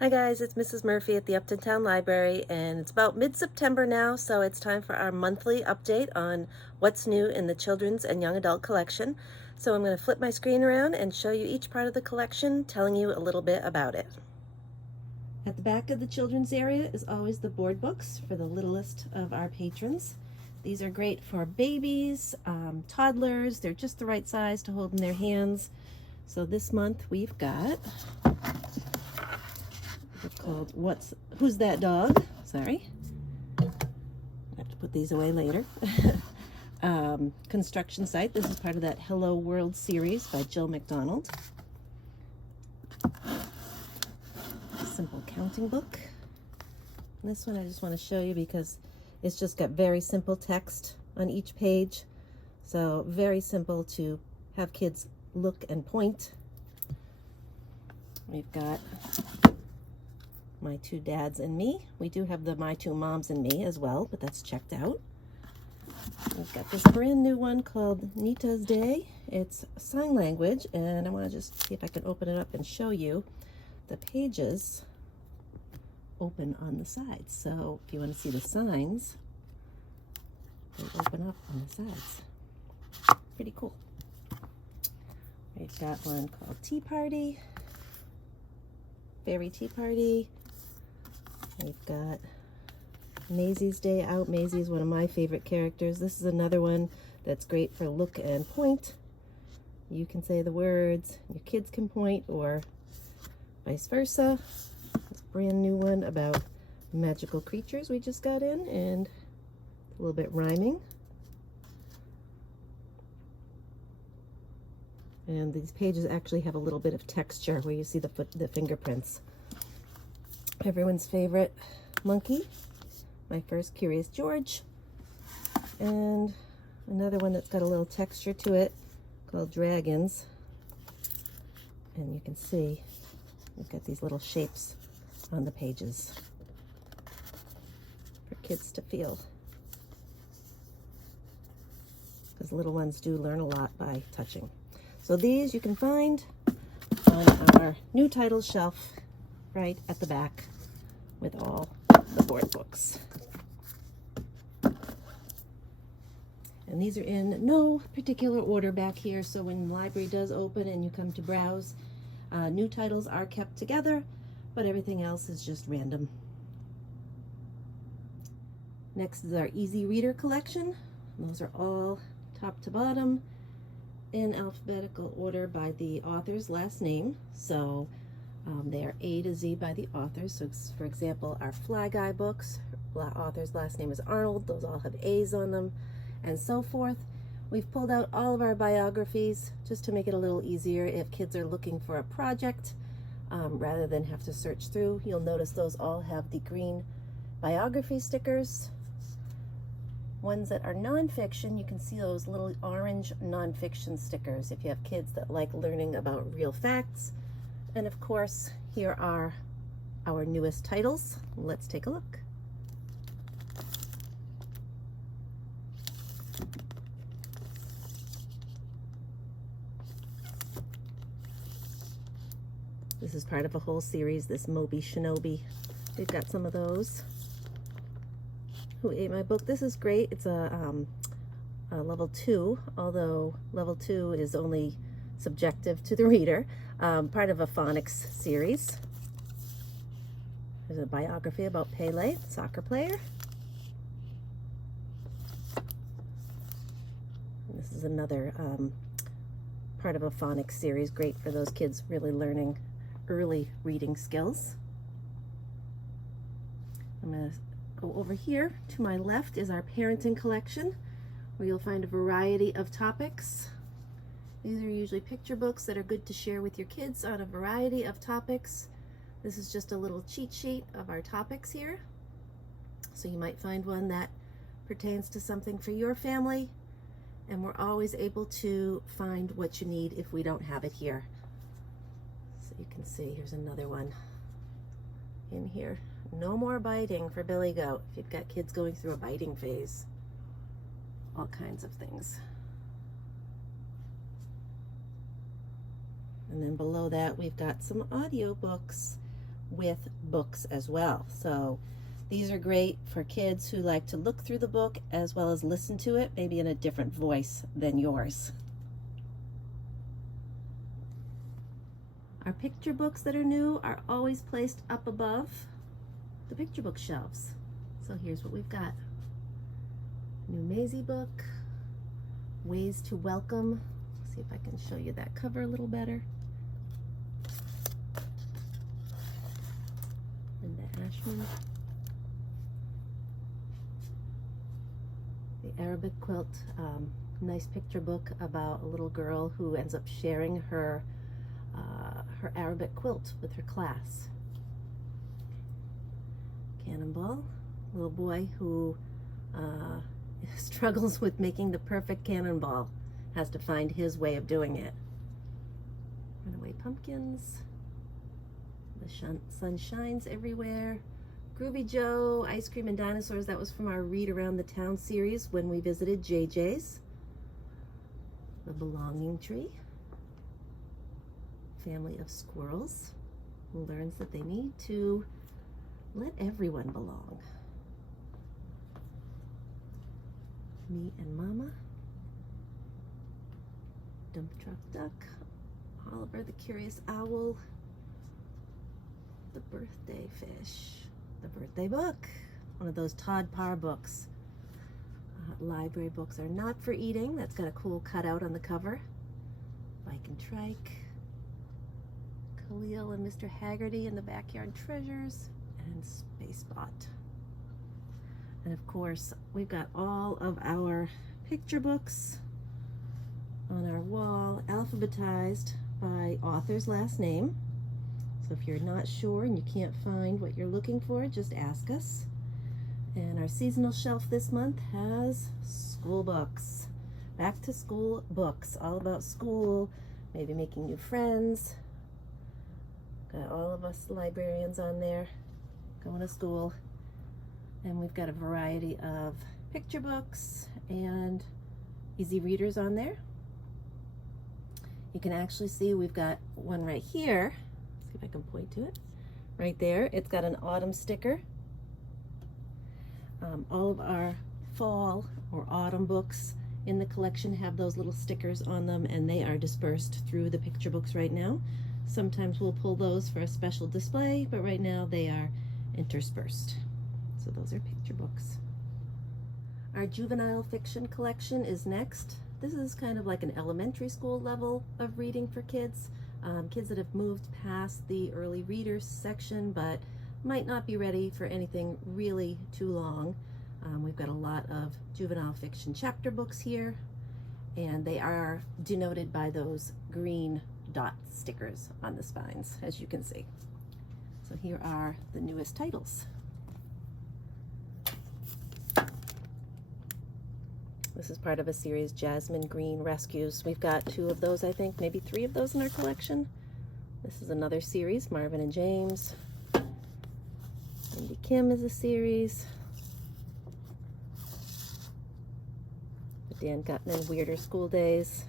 Hi guys, it's Mrs. Murphy at the Upton Town Library, and it's about mid-September now, so it's time for our monthly update on what's new in the children's and young adult collection. So I'm going to flip my screen around and show you each part of the collection, telling you a little bit about it. At the back of the children's area is always the board books for the littlest of our patrons. These are great for babies, toddlers. They're just the right size to hold in their hands. So this month we've got called Who's That Dog? Sorry. I have to put these away later. Construction Site. This is part of that Hello World series by Jill McDonald. Simple counting book. And this one I just want to show you because it's just got very simple text on each page. So very simple to have kids look and point. We've got My Two Dads and Me. We do have the My Two Moms and Me as well, but that's checked out. We've got this brand new one called Nita's Day. It's sign language, and I want to just see if I can open it up and show you. The pages open on the sides, so if you want to see the signs, they open up on the sides. Pretty cool. We've got one called Tea Party. Fairy Tea Party. We've got Maisie's Day Out. Maisie is one of my favorite characters. This is another one that's great for look and point. You can say the words, your kids can point, or vice versa. This brand new one about magical creatures we just got in, and a little bit rhyming. And these pages actually have a little bit of texture where you see the fingerprints. Everyone's favorite monkey, My First Curious George, and another one that's got a little texture to it called Dragons. And you can see we've got these little shapes on the pages for kids to feel, because little ones do learn a lot by touching. So these you can find on our new titles shelf right at the back with all the board books. And these are in no particular order back here, so when the library does open and you come to browse, new titles are kept together, but everything else is just random. Next is our Easy Reader collection. Those are all top to bottom in alphabetical order by the author's last name. So they are A to Z by the authors. So for example, our Fly Guy books, author's last name is Arnold. Those all have A's on them, and so forth. We've pulled out all of our biographies just to make it a little easier if kids are looking for a project rather than have to search through. You'll notice those all have the green biography stickers. Ones that are nonfiction, you can see those little orange nonfiction stickers if you have kids that like learning about real facts. And of course, here are our newest titles. Let's take a look. This is part of a whole series, this Moby Shinobi. We've got some of those. Who Ate My Book? This is great. It's a level 2, although level 2 is only subjective to the reader. Part of a phonics series. There's a biography about Pele, soccer player. And this is another part of a phonics series, great for those kids really learning early reading skills. I'm going to go over here. To my left is our parenting collection, where you'll find a variety of topics. These are usually picture books that are good to share with your kids on a variety of topics. This is just a little cheat sheet of our topics here. So you might find one that pertains to something for your family, and we're always able to find what you need if we don't have it here. So you can see, here's another one in here. No more biting for Billy Goat if you've got kids going through a biting phase. All kinds of things. And then below that, we've got some audio books. with books as well. So these are great for kids who like to look through the book as well as listen to it, maybe in a different voice than yours. Our picture books that are new are always placed up above the picture book shelves. So here's what we've got. New Maisie book, Ways to Welcome. Let's see if I can show you that cover a little better. Linda Ashman. The Arabic Quilt, nice picture book about a little girl who ends up sharing her Arabic quilt with her class. Cannonball, little boy who struggles with making the perfect cannonball, has to find his way of doing it. Runaway Pumpkins, The Sun Shines Everywhere, Groovy Joe, Ice Cream and Dinosaurs. That was from our Read Around the Town series when we visited JJ's. The Belonging Tree, Family of Squirrels, who learns that they need to let everyone belong. Me and Mama, Dump Truck Duck, Oliver the Curious Owl, The Birthday Fish, The Birthday Book, one of those Todd Parr books. Library books are not for eating. That's got a cool cutout on the cover. Bike and Trike, Khalil and Mr. Haggerty and the Backyard Treasures, and Spacebot. And of course, we've got all of our picture books on our wall, alphabetized by author's last name. So if you're not sure and you can't find what you're looking for, just ask us. And our seasonal shelf this month has school books, back to school books, all about school, maybe making new friends. Got all of us librarians on there going to school. And we've got a variety of picture books and easy readers on there. You can actually see we've got one right here. See if I can point to it. Right there, it's got an autumn sticker. All of our fall or autumn books in the collection have those little stickers on them, and they are dispersed through the picture books right now. Sometimes we'll pull those for a special display, but right now they are interspersed. So those are picture books. Our juvenile fiction collection is next. This is kind of like an elementary school level of reading for kids. Kids that have moved past the early readers section but might not be ready for anything really too long. We've got a lot of juvenile fiction chapter books here, and they are denoted by those green dot stickers on the spines, as you can see. So here are the newest titles. This is part of a series, Jasmine Green Rescues. We've got 2 of those, I think, maybe 3 of those in our collection. This is another series, Marvin and James. Mindy Kim is a series. The Dan Gutman Weirder School Days.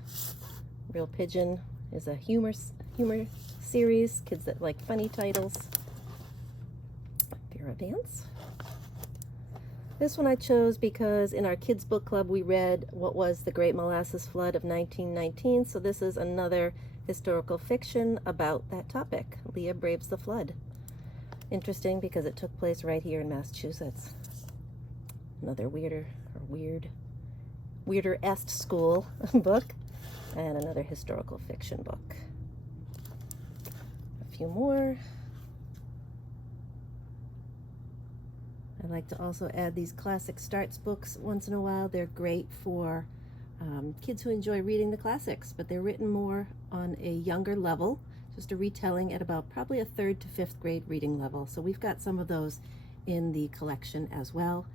Real Pigeon is a humor series, kids that like funny titles. Vera Vance. This one I chose because in our kids book club we read What Was the Great Molasses Flood of 1919, so this is another historical fiction about that topic. Leah Braves the Flood. Interesting because it took place right here in Massachusetts. Another weirder-est school book, and another historical fiction book. A few more. I like to also add these classic starts books once in a while. They're great for kids who enjoy reading the classics, but they're written more on a younger level, just a retelling at about probably a 3rd to 5th grade reading level. So we've got some of those in the collection as well.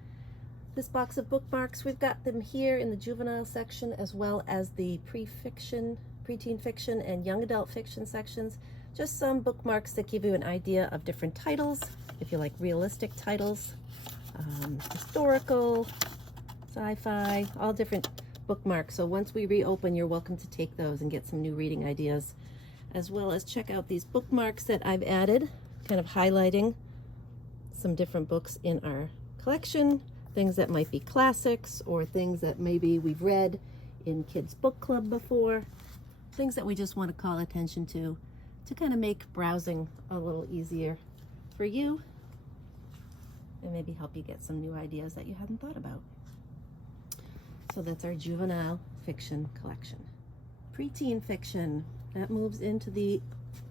This box of bookmarks, we've got them here in the juvenile section as well as the pre-fiction, preteen fiction, and young adult fiction sections. Just some bookmarks that give you an idea of different titles, if you like realistic titles, historical, sci-fi, all different bookmarks. So once we reopen, you're welcome to take those and get some new reading ideas, as well as check out these bookmarks that I've added kind of highlighting some different books in our collection, things that might be classics or things that maybe we've read in kids book club before, things that we just want to call attention to kind of make browsing a little easier for you and maybe help you get some new ideas that you hadn't thought about. So that's our juvenile fiction collection. Preteen fiction, that moves into the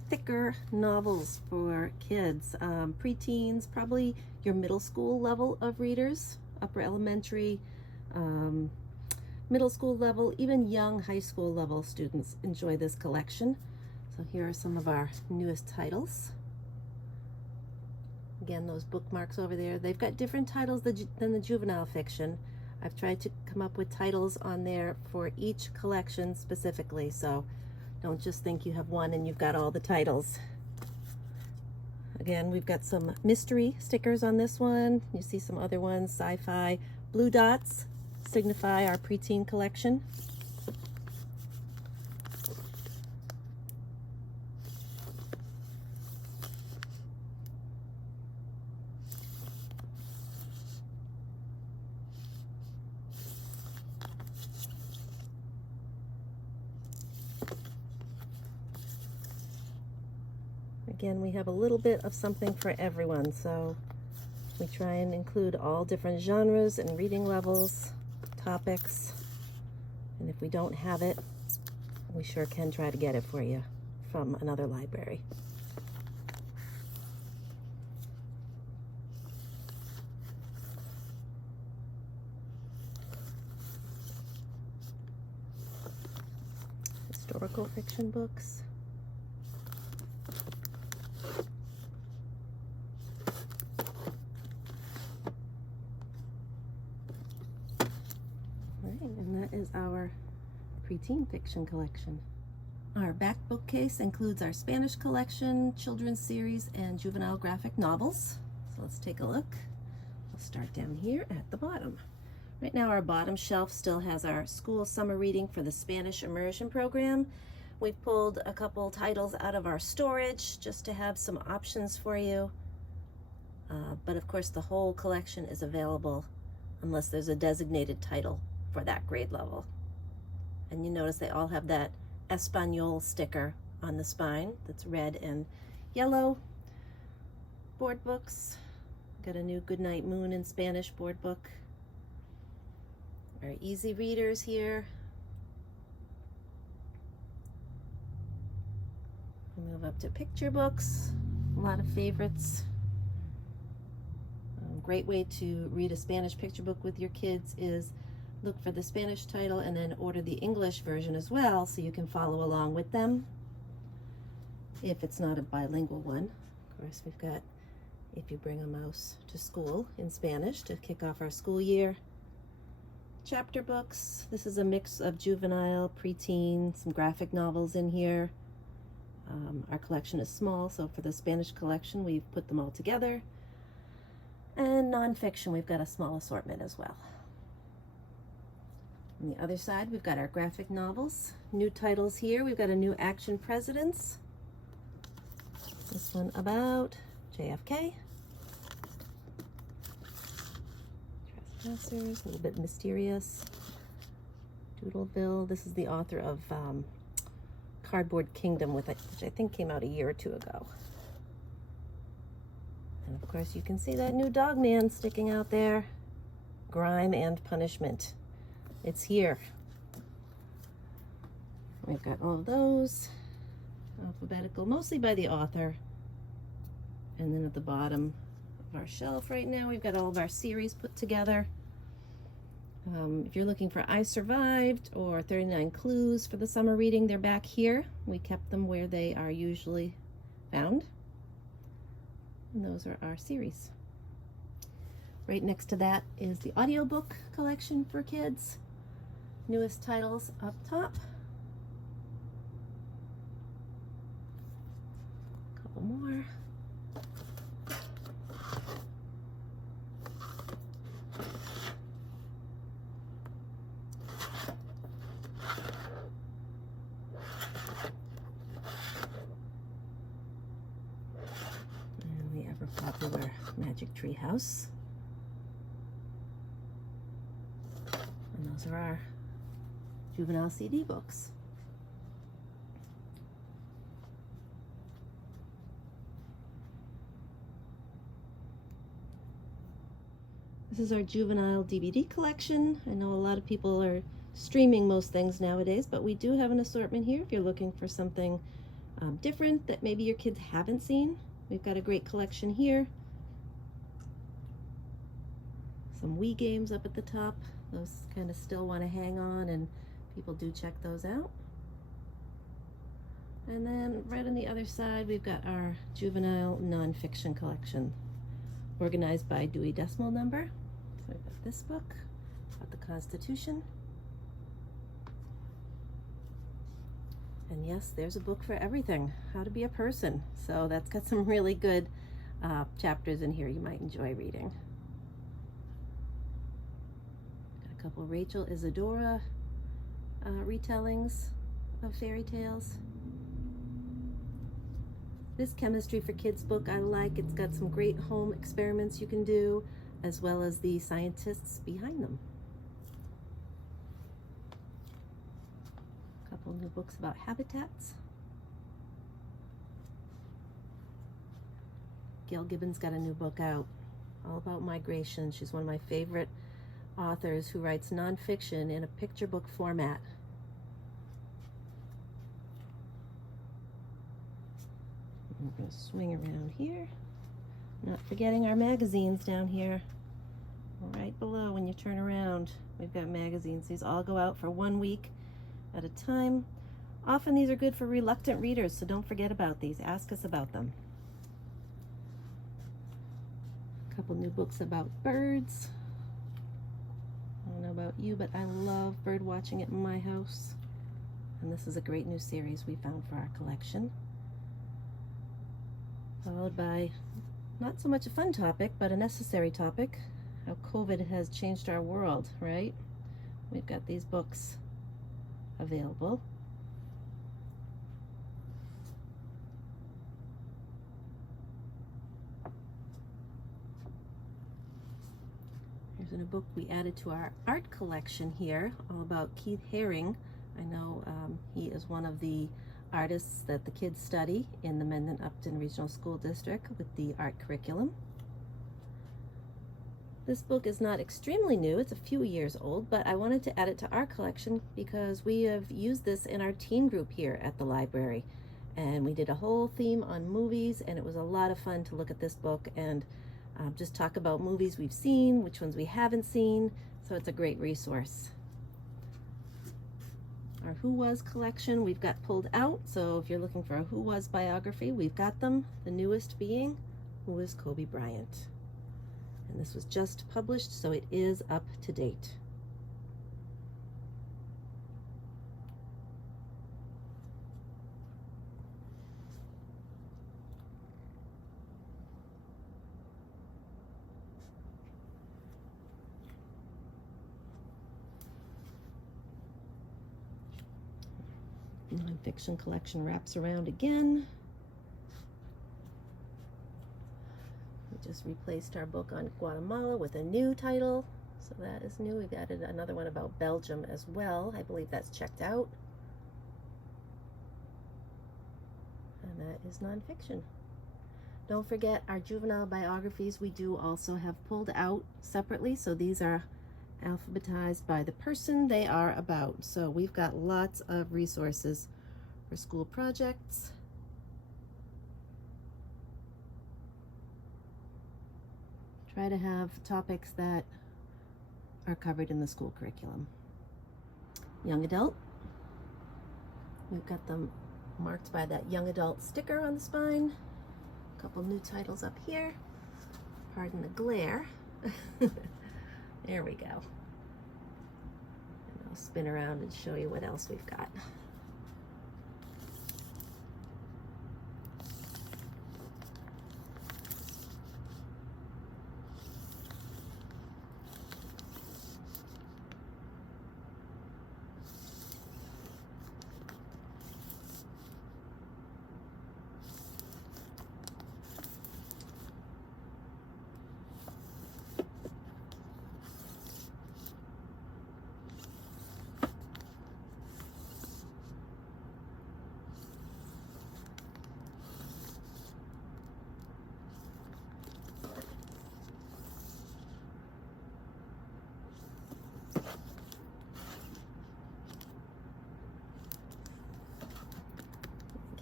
thicker novels for kids. Preteens, probably your middle school level of readers, upper elementary, middle school level, even young high school level students enjoy this collection. So here are some of our newest titles. Again, those bookmarks over there, they've got different titles than the juvenile fiction. I've tried to come up with titles on there for each collection specifically, so don't just think you have one and you've got all the titles. Again, we've got some mystery stickers on this one. You see some other ones, sci-fi. Blue dots signify our preteen collection. Again, we have a little bit of something for everyone, so we try and include all different genres and reading levels, topics, and if we don't have it, we sure can try to get it for you from another library. Historical fiction books. And that is our preteen fiction collection. Our back bookcase includes our Spanish collection, children's series, and juvenile graphic novels. So let's take a look. We'll start down here at the bottom. Right now our bottom shelf still has our school summer reading for the Spanish immersion program. We've pulled a couple titles out of our storage just to have some options for you. But of course the whole collection is available unless there's a designated title for that grade level. And you notice they all have that Espanol sticker on the spine that's red and yellow. Board books, got a new Goodnight Moon in Spanish board book. Our easy readers here. We'll move up to picture books, a lot of favorites. Great way to read a Spanish picture book with your kids is look for the Spanish title and then order the English version as well so you can follow along with them if it's not a bilingual one. Of course, we've got If You Bring a Mouse to School in Spanish to kick off our school year. Chapter books. This is a mix of juvenile, preteen, some graphic novels in here. Our collection is small, so for the Spanish collection we've put them all together. And nonfiction, we've got a small assortment as well. On the other side, we've got our graphic novels. New titles here. We've got a new Action Presidents. This one about JFK. Trespassers, a little bit mysterious. Doodleville. This is the author of Cardboard Kingdom, which I think came out a year or two ago. And of course you can see that new dog man sticking out there. Grime and Punishment. It's here. We've got all of those, alphabetical, mostly by the author. And then at the bottom of our shelf right now, we've got all of our series put together. If you're looking for I Survived or 39 Clues for the summer reading, they're back here. We kept them where they are usually found. And those are our series. Right next to that is the audiobook collection for kids. Newest titles up top. A couple more. super popular Magic Tree House. And those are our juvenile CD books. This is our juvenile DVD collection. I know a lot of people are streaming most things nowadays, but we do have an assortment here if you're looking for something different that maybe your kids haven't seen. We've got a great collection here. Some Wii games up at the top. Those kind of still want to hang on, and people do check those out. And then right on the other side, we've got our juvenile nonfiction collection, organized by Dewey Decimal Number. So we've got this book about the Constitution. And yes, there's a book for everything, how to be a person. So that's got some really good chapters in here you might enjoy reading. Got a couple Rachel Isadora retellings of fairy tales. This Chemistry for Kids book I like. It's got some great home experiments you can do, as well as the scientists behind them. A couple new books about habitats. Gail Gibbons got a new book out, all about migration. She's one of my favorite authors who writes nonfiction in a picture book format. We're going to swing around here. Not forgetting our magazines down here. Right below when you turn around, we've got magazines. These all go out for 1 week at a time. Often these are good for reluctant readers, so don't forget about these. Ask us about them. A couple new books about birds. I don't know about you, but I love bird watching at my house. And this is a great new series we found for our collection. Followed by not so much a fun topic, but a necessary topic, how COVID has changed our world, right? We've got these books available. Here's a book we added to our art collection here, all about Keith Haring. I know he is one of the artists that the kids study in the Mendon Upton Regional School District with the art curriculum. This book is not extremely new, it's a few years old, but I wanted to add it to our collection because we have used this in our teen group here at the library. And we did a whole theme on movies, and it was a lot of fun to look at this book and just talk about movies we've seen, which ones we haven't seen, so it's a great resource. Our Who Was collection we've got pulled out, so if you're looking for a Who Was biography, we've got them. The newest being Who is Kobe Bryant. And this was just published, so it is up to date. Nonfiction collection wraps around again. We just replaced our book on Guatemala with a new title, so that is new. We've added another one about Belgium as well. I believe that's checked out. And that is nonfiction. Don't forget our juvenile biographies we do also have pulled out separately, so these are alphabetized by the person they are about. So we've got lots of resources for school projects. Try to have topics that are covered in the school curriculum. Young adult, we've got them marked by that young adult sticker on the spine. A couple new titles up here. Pardon the glare. There we go. And I'll spin around and show you what else we've got.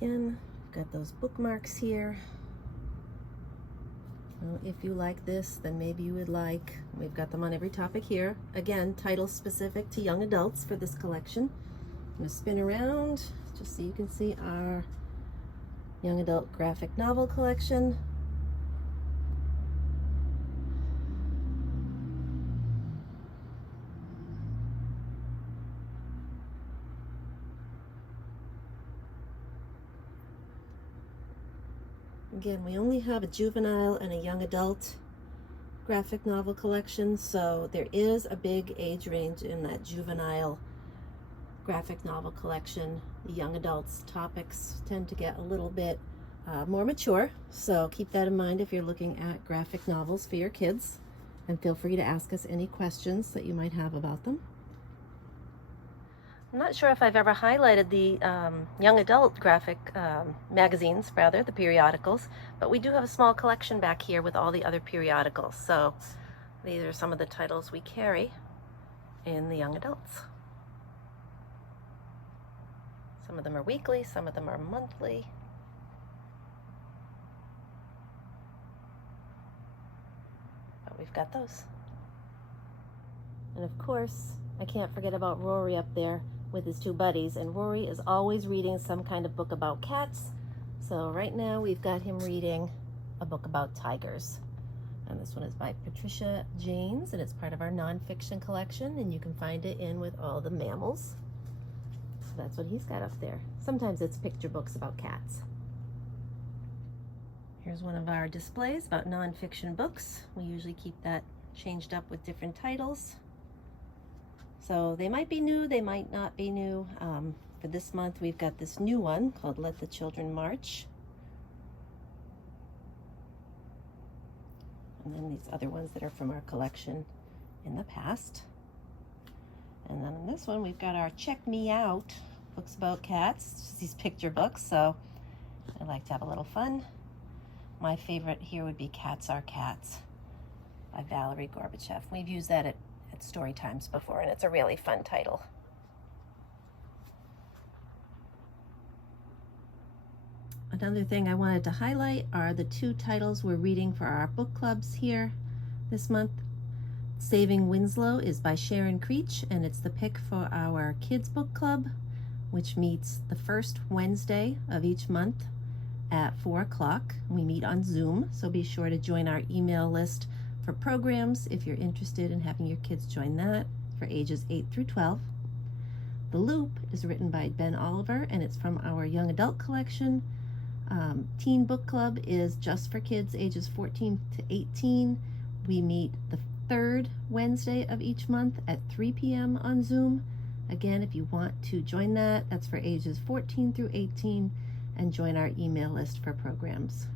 Again, got those bookmarks here. Well, if you like this, then maybe you would like, we've got them on every topic here. Again, titles specific to young adults for this collection. I'm going to spin around just so you can see our young adult graphic novel collection. Again, we only have a juvenile and a young adult graphic novel collection, so there is a big age range in that juvenile graphic novel collection. The young adults topics tend to get a little bit more mature, so keep that in mind if you're looking at graphic novels for your kids, and feel free to ask us any questions that you might have about them. I'm not sure if I've ever highlighted the young adult graphic magazines, rather, the periodicals, but we do have a small collection back here with all the other periodicals. So these are some of the titles we carry in the young adults. Some of them are weekly, some of them are monthly. But we've got those. And of course, I can't forget about Rory up there with his two buddies, and Rory is always reading some kind of book about cats. So right now we've got him reading a book about tigers, and this one is by Patricia Janes, and it's part of our nonfiction collection, and you can find it in with all the mammals. So that's what he's got up there. Sometimes it's picture books about cats. Here's one of our displays about nonfiction books. We usually keep that changed up with different titles. So they might be new, they might not be new. For this month, we've got this new one called Let the Children March. And then these other ones that are from our collection in the past. And then in this one, we've got our Check Me Out books about cats. It's just these picture books, so I like to have a little fun. My favorite here would be Cats Are Cats by Valerie Gorbachev. We've used that at story times before, and it's a really fun title. Another thing I wanted to highlight are the two titles we're reading for our book clubs here this month. Saving Winslow is by Sharon Creech, and it's the pick for our kids book club, which meets the first Wednesday of each month at 4 o'clock. We meet on Zoom, so be sure to join our email list for programs if you're interested in having your kids join that, for ages 8 through 12. The Loop is written by Ben Oliver, and it's from our young adult collection. Teen Book Club is just for kids ages 14 to 18. We meet the third Wednesday of each month at 3 p.m. on Zoom. Again, if you want to join that, that's for ages 14 through 18, and join our email list for programs.